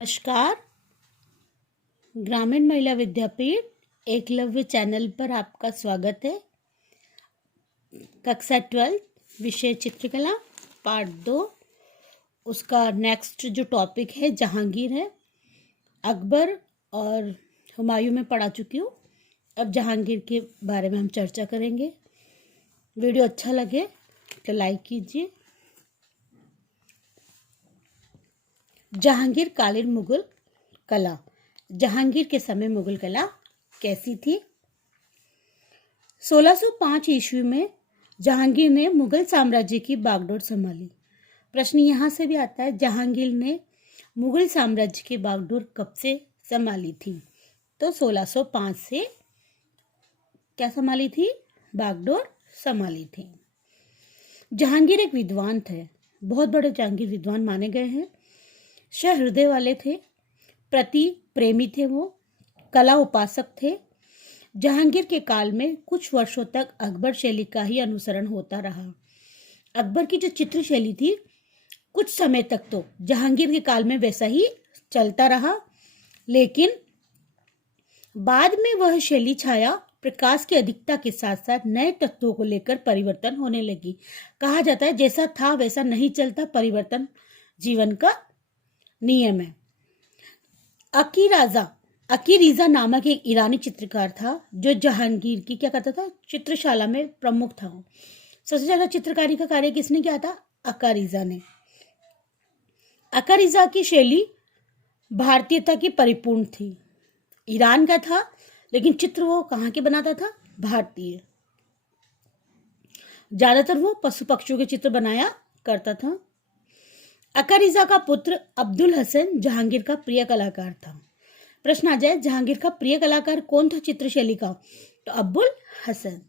नमस्कार। ग्रामीण महिला विद्यापीठ एकलव्य चैनल पर आपका स्वागत है। कक्षा 12 विषय चित्रकला पार्ट 2, उसका नेक्स्ट जो टॉपिक है जहांगीर है। अकबर और हुमायूं में पढ़ा चुकी हूँ, अब जहांगीर के बारे में हम चर्चा करेंगे। वीडियो अच्छा लगे तो लाइक कीजिए। जहांगीर कालीन मुगल कला। जहांगीर के समय मुगल कला कैसी थी? 1605 ईस्वी में जहांगीर ने मुगल साम्राज्य की बागडोर संभाली। प्रश्न यहाँ से भी आता है, जहांगीर ने मुगल साम्राज्य की बागडोर कब से संभाली थी? तो 1605 से क्या संभाली थी? बागडोर संभाली थी। जहांगीर एक विद्वान थे, बहुत बड़े जहांगीर विद्वान माने गए हैं। सहृदय वाले थे, प्रति प्रेमी थे, वो कला उपासक थे। जहांगीर के काल में कुछ वर्षों तक अकबर शैली का ही अनुसरण होता रहा। अकबर की जो चित्र शैली थी कुछ समय तक तो जहांगीर के काल में वैसा ही चलता रहा, लेकिन बाद में वह शैली छाया प्रकाश की अधिकता के साथ साथ नए तत्वों को लेकर परिवर्तन होने लगी। कहा जाता है जैसा था वैसा नहीं चलता, परिवर्तन जीवन का नियम है। अकीरीजा नामक एक ईरानी चित्रकार था जो जहांगीर की क्या करता था? चित्रशाला में प्रमुख था। सबसे ज्यादा चित्रकारी का कार्य किसने किया था? अकारीजा ने। अकारीजा की शैली भारतीयता की परिपूर्ण थी। ईरान का था, लेकिन चित्र वो कहाँ के बनाता था? भारतीय। ज्यादातर वो पशु पक्षियों के चित्र बनाया करता था। अकारीजा का पुत्र अब्दुल हसन जहांगीर का प्रिय कलाकार था। प्रश्न आ जाए, जहांगीर का प्रिय कलाकार कौन था चित्रशैली का? तो अब्दुल हसन।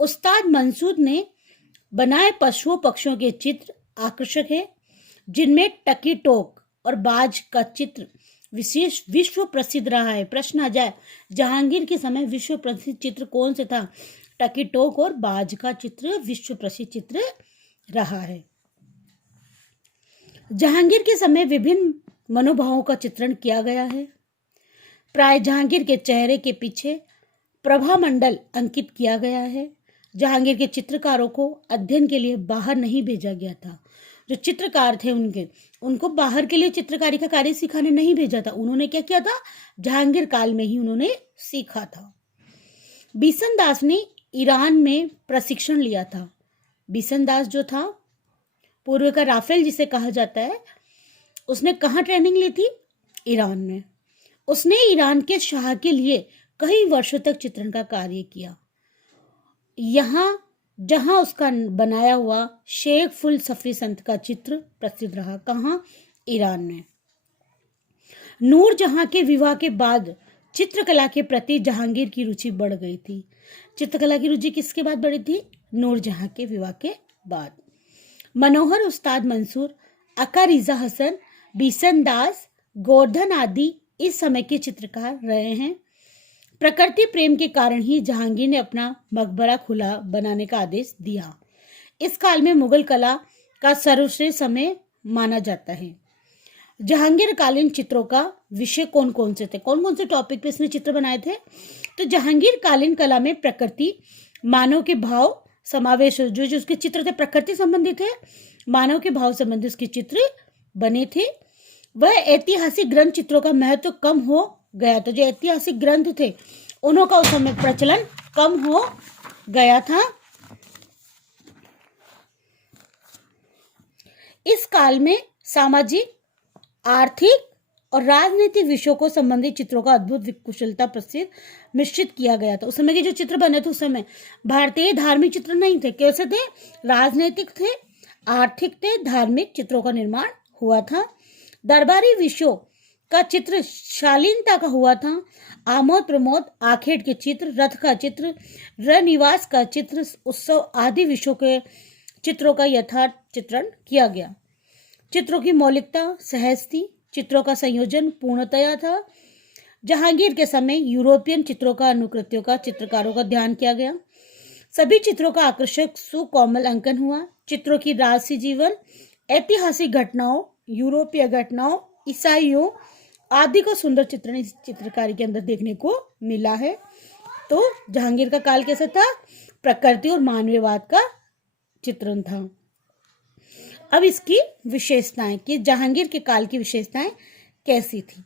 उस्ताद मंसूर ने बनाए पशुओं पक्षियों के चित्र आकर्षक है, जिनमें टकी टोक और बाज का चित्र विशेष विश्व प्रसिद्ध रहा है। प्रश्न आ जाए, जहांगीर के समय विश्व प्रसिद्ध चित्र कौन से था? टकी टोक और बाज का चित्र विश्व प्रसिद्ध चित्र रहा है। जहांगीर के समय विभिन्न मनोभावों का चित्रण किया गया है। प्राय जहांगीर के चेहरे के पीछे प्रभामंडल अंकित किया गया है। जहांगीर के चित्रकारों को अध्ययन के लिए बाहर नहीं भेजा गया था। जो चित्रकार थे उनको बाहर के लिए चित्रकारी का कार्य सिखाने नहीं भेजा था। उन्होंने क्या किया था? जहांगीर काल में ही उन्होंने सीखा था। बिशन दास ने ईरान में प्रशिक्षण लिया था। बिशन दास जो था पूर्व का राफेल जिसे कहा जाता है, उसने कहाँ ट्रेनिंग ली थी? ईरान में। उसने ईरान के शाह के लिए कई वर्षों तक चित्रण का कार्य किया। यहाँ जहां उसका बनाया हुआ शेख फुल सफी संत का चित्र प्रसिद्ध रहा। कहाँ? ईरान में। नूरजहां के विवाह के बाद चित्रकला के प्रति जहांगीर की रुचि बढ़ गई थी। चित्रकला की रुचि किसके बाद बढ़ी थी? नूरजहां के विवाह के बाद। मनोहर उस्ताद मंसूर, अकारीजा हसन, बिशन दास, गोवर्धन आदि इस समय के चित्रकार रहे हैं। प्रकृति प्रेम के कारण ही जहांगीर ने अपना मकबरा खुला बनाने का आदेश दिया। इस काल में मुगल कला का सर्वश्रेष्ठ समय माना जाता है। जहांगीर कालीन चित्रों का विषय कौन कौन से थे? कौन कौन से टॉपिक पे इसने चित्र बनाए थे? तो जहांगीर कालीन कला में प्रकृति, मानव के भाव समावेश, जो उसके चित्र थे प्रकृति संबंधी थे, मानव के भाव संबंधी उसके चित्र बने थे। वह ऐतिहासिक ग्रंथ चित्रों का महत्व कम हो गया था। जो ऐतिहासिक ग्रंथ थे उन्हों का उस समय प्रचलन कम हो गया था। इस काल में सामाजिक, आर्थिक और राजनीतिक विषयों को संबंधित चित्रों का अद्भुत कुशलता प्रसिद्ध निश्चित किया गया था। उस समय के जो चित्र बने थे उस समय भारतीय धार्मिक चित्र नहीं थे। कैसे थे? राजनीतिक थे, आर्थिक थे, धार्मिक चित्रों का निर्माण हुआ था। दरबारी विषयों का चित्र शालीनता का हुआ था। आमोद प्रमोद, आखेट के चित्र, रथ का चित्र, रनिवास का चित्र, उत्सव आदि विषयों के चित्रों का यथार्थ चित्रण किया गया। चित्रों की मौलिकता सहज थी, चित्रों का संयोजन पूर्णतया था। जहांगीर के समय यूरोपियन चित्रों का अनुकृतियों का चित्रकारों का ध्यान किया गया। सभी चित्रों का आकर्षक सुकोमल अंकन हुआ। चित्रों की राजसी जीवन, ऐतिहासिक घटनाओं, यूरोपीय घटनाओं ईसाइयों आदि को सुंदर चित्रण इस चित्रकारी के अंदर देखने को मिला है। तो जहांगीर का काल कैसा था? प्रकृति और मानवीयवाद का चित्रण था। अब इसकी विशेषताएं कि जहांगीर के काल की विशेषताएं कैसी थी।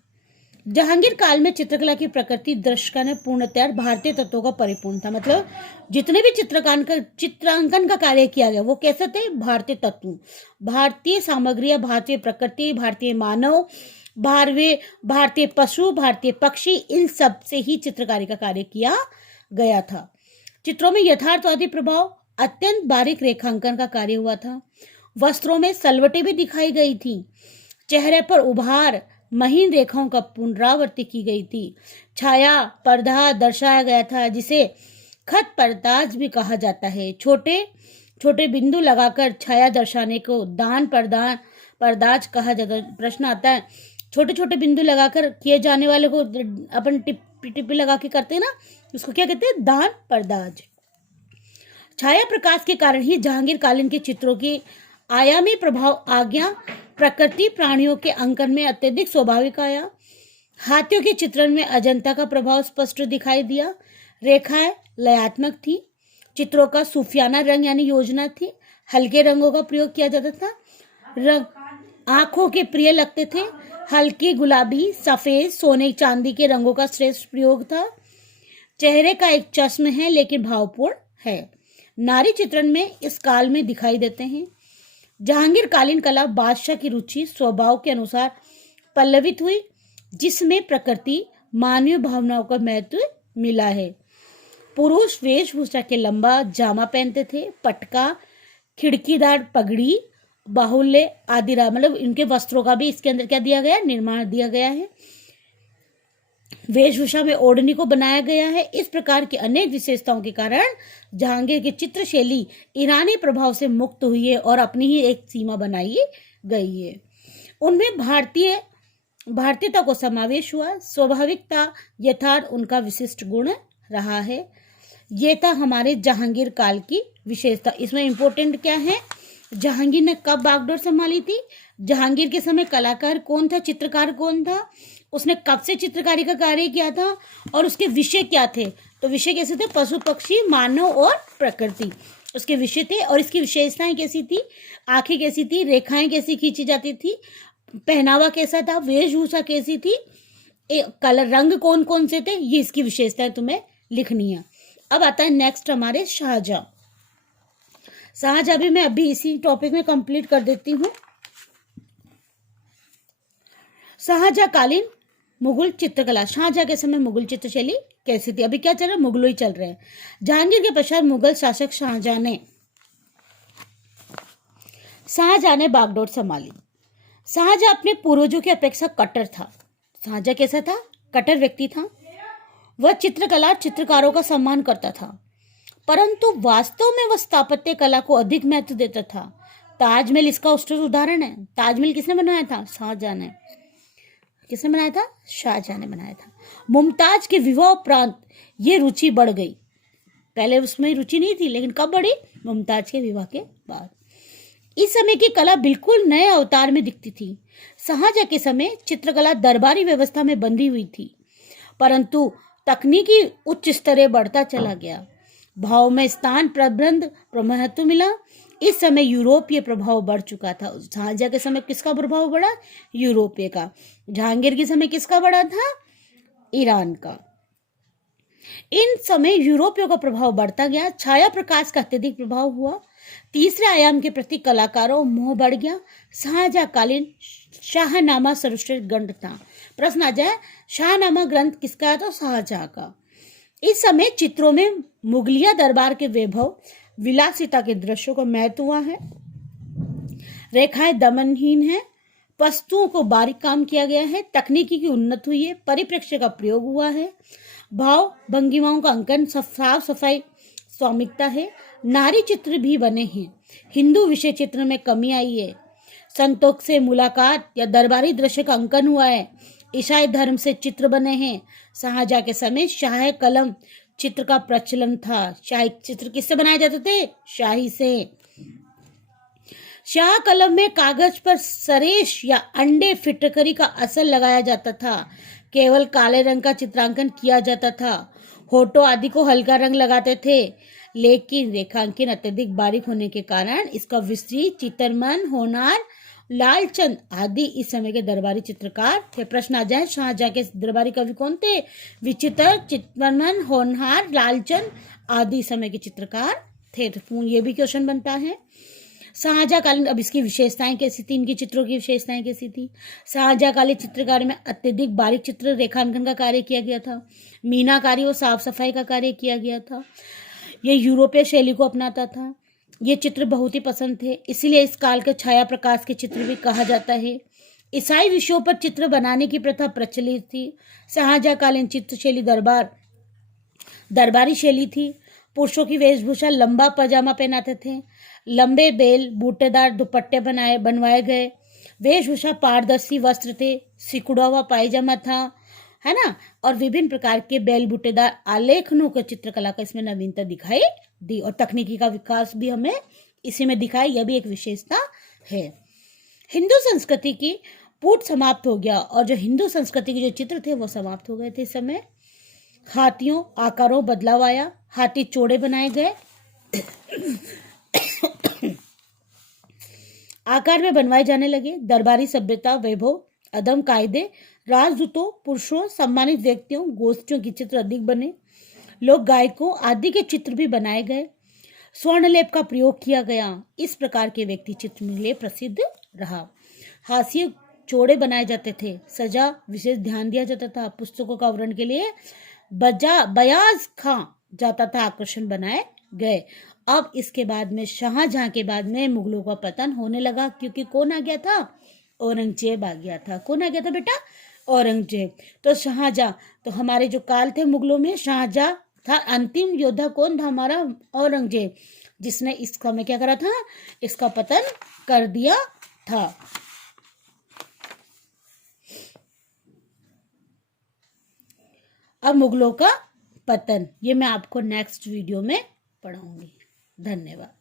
जहांगीर काल में चित्रकला की प्रकृति दृश्य ने पूर्णतया भारतीय तत्वों का परिपूर्ण था। मतलब जितने भी चित्रांकन का कार्य किया गया वो कैसे थे? भारतीय तत्व, भारतीय सामग्री, भारतीय प्रकृति, भारतीय मानव, भारतीय पशु, भारतीय पक्षी, इन सब से ही चित्रकारी का कार्य किया गया था। चित्रों में यथार्थवादी प्रभाव, अत्यंत बारीक रेखांकन का कार्य हुआ था। वस्त्रों में सलवटें भी दिखाई गई थी। चेहरे पर उभार, महीन रेखाओं का पुनरावृत्ति की गई थी। छाया पर्दा दर्शाया गया था जिसे खत पर्दाज भी कहा जाता है। छोटे छोटे बिंदु लगाकर छाया दर्शाने को दान पर्दाज कहा जाता है। प्रश्न आता है, छोटे छोटे बिंदु लगाकर किए जाने वाले को अपन टिप्पी लगा के करते हैं ना, उसको क्या कहते हैं? दान पर्दाज। छाया प्रकाश के कारण ही जहांगीर कालीन के चित्रों की आयामी प्रभाव आ गया। प्रकृति प्राणियों के अंकन में अत्यधिक स्वाभाविक आया। हाथियों के चित्रण में अजंता का प्रभाव स्पष्ट दिखाई दिया। रेखाएं लयात्मक थी। चित्रों का सूफियाना रंग यानी योजना थी। हल्के रंगों का प्रयोग किया जाता था। रंग आंखों के प्रिय लगते थे। हल्के गुलाबी, सफेद, सोने चांदी के रंगों का श्रेष्ठ प्रयोग था। चेहरे का एक चश्म है लेकिन भावपूर्ण है। नारी चित्रण में इस काल में दिखाई देते हैं। जहांगीर कालीन कला बादशाह की रुचि स्वभाव के अनुसार पल्लवित हुई, जिसमें प्रकृति मानवीय भावनाओं का महत्व मिला है। पुरुष वेशभूषा के लंबा जामा पहनते थे। पटका, खिड़कीदार पगड़ी, बाहुल्य आदि, मतलब इनके वस्त्रों का भी इसके अंदर क्या दिया गया? निर्माण दिया गया है। वेशभूषा में ओढ़नी को बनाया गया है। इस प्रकार की अनेक विशेषताओं के कारण जहांगीर की चित्र शैली ईरानी प्रभाव से मुक्त हुई है और अपनी ही एक सीमा बनाई गई है। उनमें भारतीयता को समावेश हुआ। स्वाभाविकता, यथार्थ उनका विशिष्ट गुण रहा है। ये था हमारे जहांगीर काल की विशेषता। इसमें इंपॉर्टेंट क्या है? जहांगीर ने कब बागडोर संभाली थी? जहांगीर के समय कलाकार कौन था? चित्रकार कौन था? उसने कब से चित्रकारी का कार्य किया था? और उसके विषय क्या थे? तो विषय कैसे थे? पशु पक्षी, मानव और प्रकृति उसके विषय थे। और इसकी विशेषताएं कैसी थी? आंखें कैसी थी? रेखाएं कैसी खींची जाती थी? पहनावा कैसा था? वेशभूषा कैसी थी? कलर, रंग कौन कौन से थे? ये इसकी विशेषताएं तुम्हें लिखनी है। अब आता है नेक्स्ट हमारे शाहजहां। शाहजहां भी मैं अभी इसी टॉपिक में कंप्लीट कर देती हूँ। शाहजहां कालीन मुगल चित्रकला। शाहजहां के समय मुगल चित्रशैली कैसी थी? अभी क्या चल रहा है? मुगलों ही चल रहे हैं। जहांगीर के पश्चात मुगल शासक शाहजहां ने बागडोर संभाली। शाहजहां अपने पूर्वजों की अपेक्षा कट्टर था। शाहजहां कैसा था? कट्टर व्यक्ति था। वह चित्रकला, चित्रकारों का सम्मान करता था, परंतु वास्तव में वह स्थापत्य कला को अधिक महत्व देता था। ताजमहल इसका उत्कृष्ट उदाहरण है। ताजमहल किसने बनाया था? शाहजहां ने। किसने बनाया था? शाहजहां ने बनाया था। मुमताज के विवाह उपरांत ये रुचि बढ़ गई। पहले उसमें रुचि नहीं थी, लेकिन कब बढ़ी? मुमताज के विवाह के बाद। इस समय की कला बिल्कुल नए अवतार में दिखती थी। शाहजहां के समय चित्रकला दरबारी व्यवस्था में बंधी हुई थी, परंतु तकनीकी उच्च स्तरे बढ़ता चला गया। भाव में स्थान प्रबंध महत्व मिला। इस समय यूरोपीय प्रभाव बढ़ चुका था। शाहजहां के समय किसका प्रभाव बढ़ा? यूरोपीय का। जहांगीर के समय किसका बढ़ा था? ईरान का। इन समय यूरोपियों का प्रभाव बढ़ता गया। छाया प्रकाश का अत्यधिक प्रभाव हुआ। तीसरे आयाम के प्रति कलाकारों मोह बढ़ गया। शाहजहां कालीन शाहनामा सर्वश्रेष्ठ ग्रंथ था। प्रश्न आ जाए, शाहनामा ग्रंथ किसका है? तो शाहजहां का। इस समय चित्रों में मुगलिया दरबार के वैभव, विलासिता के दृश्यों को महत्व हुआ है। रेखाएं दमनहीन है। वस्तुओं को बारीक काम किया गया है। तकनीकी की उन्नति हुई है। परिप्रेक्ष्य का प्रयोग हुआ है। भाव भंगिमाओं का अंकन, साफ सफाई, स्वामिकता है। नारी चित्र भी बने हैं। हिंदू विषय चित्र में कमी आई है। संतों से मुलाकात या दरबारी दृश्य का अंकन हुआ है। ईसाई धर्म से चित्र बने हैं। शाहजहां के समय शाही कलम चित्र का प्रचलन था। शाही चित्र किससे बनाए जाते थे? शाही से। शाह कलम में कागज पर सरेश या अंडे फिटकरी का असर लगाया जाता था। केवल काले रंग का चित्रांकन किया जाता था। होठों आदि को हल्का रंग लगाते थे, लेकिन रेखांकन अत्यधिक बारीक होने के कारण इसका विस्तृत चित्रमन, होनार, लालचंद आदि इस समय के दरबारी चित्रकार थे। प्रश्न आ जाए, शाहजहां के दरबारी कवि कौन थे? विचित्र, चित्रमन, होनहार, लालचंद आदि इस समय के चित्रकार थे। तो ये भी क्वेश्चन बनता है। शाहजहां कालीन, अब इसकी विशेषताएं कैसी थी, इनकी चित्रों की विशेषताएं कैसी थी? शाहजहां कालीन चित्रकारी में अत्यधिक बारीक चित्र रेखांकन का कार्य किया गया था। मीनाकारी और साफ सफाई का कार्य किया गया था। ये यूरोपीय शैली को अपनाता था। ये चित्र बहुत ही पसंद थे, इसीलिए इस काल के छाया प्रकाश के चित्र भी कहा जाता है। ईसाई विषयों पर चित्र बनाने की प्रथा प्रचलित थी। शाहजहां कालीन चित्रशैली दरबारी शैली थी। पुरुषों की वेशभूषा लंबा पजामा पहनाते थे। लंबे बेल बूटेदार दुपट्टे बनवाए गए। वेशभूषा पारदर्शी वस्त्र थे। सिकुड़ा हुआ पायजामा था, है ना, और विभिन्न प्रकार के बेल बूटेदार आलेखनों के चित्रकला का इसमें नवीनता दिखाई दी, और तकनीकी का विकास भी हमें इसी में दिखाई। यह भी एक विशेषता है। हिंदू संस्कृति की पूर्ण समाप्त हो गया, और जो हिंदू संस्कृति के जो चित्र थे वो समाप्त हो गए थे इस समय। हाथियों आकारों बदलाव आया। हाथी चौड़े बनाए गए, आकार में बनवाए जाने लगे। दरबारी सभ्यता, वैभव, अदम कायदे, राजदूतों, पुरुषों, सम्मानित व्यक्तियों, गोष्ठियों के चित्र अधिक बने। लोक गायकों आदि के चित्र भी बनाए गए। स्वर्णलेप का प्रयोग किया गया। इस प्रकार के व्यक्ति चित्र के लिए प्रसिद्ध रहा। हाशिए चौड़े बनाए जाते थे। सजा विशेष ध्यान दिया जाता था। पुस्तकों का आवरण के लिए बयाज खां जाता था, आकर्षण बनाए गए। अब इसके बाद में शाहजहां के बाद में मुगलों का पतन होने लगा, क्योंकि कौन आ गया था? औरंगजेब आ गया था। कौन आ गया था बेटा? औरंगजेब। तो शाहजहां, तो हमारे जो काल थे मुगलों में, शाहजहां था। अंतिम योद्धा कौन था हमारा? औरंगजेब, जिसने इस समय क्या करा था? इसका पतन कर दिया था। अब मुगलों का पतन, ये मैं आपको नेक्स्ट वीडियो में पढ़ाऊंगी। धन्यवाद।